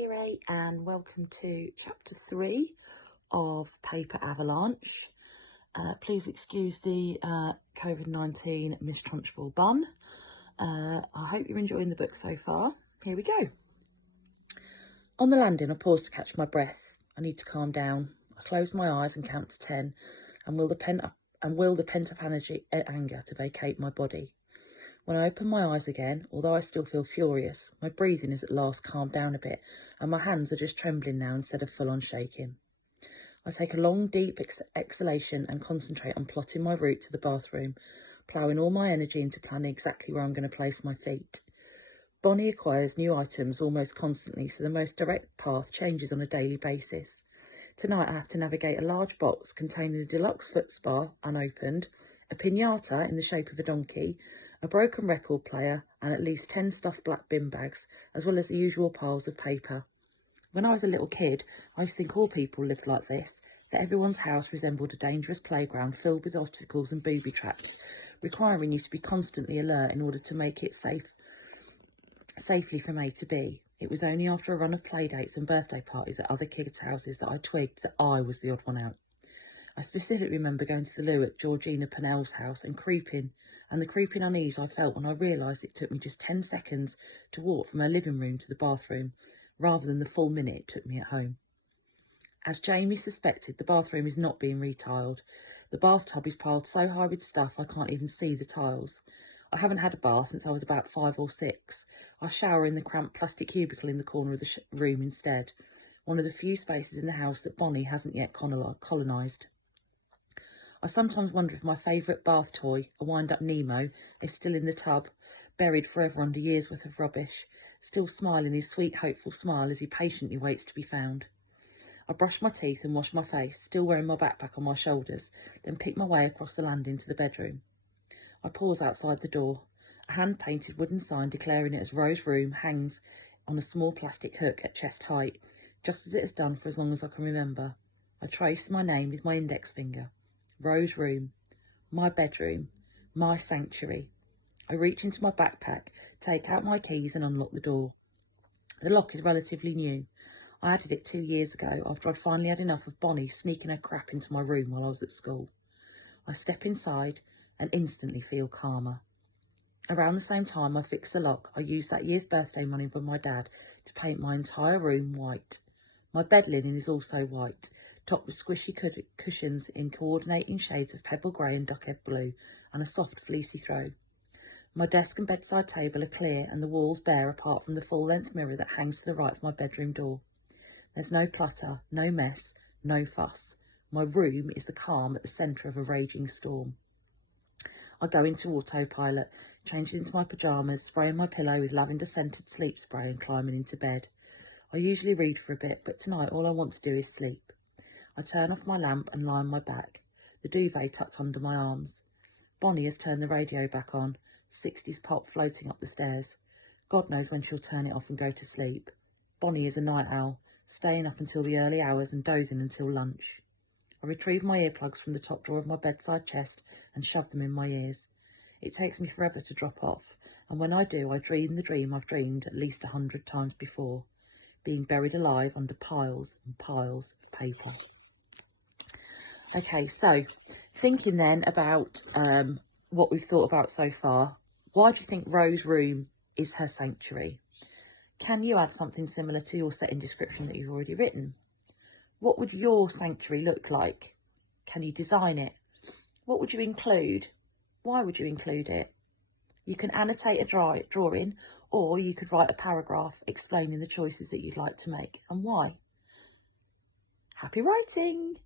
Year 8 and welcome to Chapter 3 of Paper Avalanche. Please excuse the COVID-19 mistrunchable bun. I hope you're enjoying the book so far. Here we go. On the landing, I paused to catch my breath. I need to calm down. I close my eyes and count to 10 and will the pent-up anger to vacate my body. When I open my eyes again, although I still feel furious, my breathing is at last calmed down a bit and my hands are just trembling now instead of full on shaking. I take a long, deep exhalation and concentrate on plotting my route to the bathroom, ploughing all my energy into planning exactly where I'm going to place my feet. Bonnie acquires new items almost constantly, so the most direct path changes on a daily basis. Tonight I have to navigate a large box containing a deluxe foot spa, unopened, a piñata in the shape of a donkey, a broken record player and at least 10 stuffed black bin bags, as well as the usual piles of paper. When I was a little kid, I used to think all people lived like this, that everyone's house resembled a dangerous playground filled with obstacles and booby traps, requiring you to be constantly alert in order to make it safely from A to B. It was only after a run of playdates and birthday parties at other kids' houses that I twigged that I was the odd one out. I specifically remember going to the loo at Georgina Pennell's house and the creeping unease I felt when I realised it took me just 10 seconds to walk from her living room to the bathroom, rather than the full minute it took me at home. As Jamie suspected, the bathroom is not being retiled. The bathtub is piled so high with stuff I can't even see the tiles. I haven't had a bath since I was about 5 or 6. I shower in the cramped plastic cubicle in the corner of the room instead, one of the few spaces in the house that Bonnie hasn't yet colonised. I sometimes wonder if my favourite bath toy, a wind-up Nemo, is still in the tub, buried forever under years' worth of rubbish, still smiling his sweet, hopeful smile as he patiently waits to be found. I brush my teeth and wash my face, still wearing my backpack on my shoulders, then pick my way across the landing to the bedroom. I pause outside the door. A hand-painted wooden sign declaring it as Rose Room hangs on a small plastic hook at chest height, just as it has done for as long as I can remember. I trace my name with my index finger. Rose Room, my bedroom, my sanctuary. I reach into my backpack, take out my keys and unlock the door. The lock is relatively new. I added it 2 years ago after I'd finally had enough of Bonnie sneaking her crap into my room while I was at school. I step inside and instantly feel calmer. Around the same time I fix the lock, I used that year's birthday money from my dad to paint my entire room white. My bed linen is also white, topped with squishy cushions in coordinating shades of pebble grey and duckhead blue, and a soft fleecy throw. My desk and bedside table are clear and the walls bare apart from the full-length mirror that hangs to the right of my bedroom door. There's no clutter, no mess, no fuss. My room is the calm at the centre of a raging storm. I go into autopilot, changing into my pyjamas, spraying my pillow with lavender-scented sleep spray and climbing into bed. I usually read for a bit, but tonight all I want to do is sleep. I turn off my lamp and lie on my back, the duvet tucked under my arms. Bonnie has turned the radio back on, 60s pop floating up the stairs. God knows when she'll turn it off and go to sleep. Bonnie is a night owl, staying up until the early hours and dozing until lunch. I retrieve my earplugs from the top drawer of my bedside chest and shove them in my ears. It takes me forever to drop off, and when I do, I dream the dream I've dreamed at least 100 times before, being buried alive under piles and piles of paper. Okay, so thinking then about what we've thought about so far, why do you think Rose Room is her sanctuary? Can you add something similar to your setting description that you've already written? What would your sanctuary look like? Can you design it? What would you include? Why would you include it? You can annotate a drawing, or you could write a paragraph explaining the choices that you'd like to make and why. Happy writing!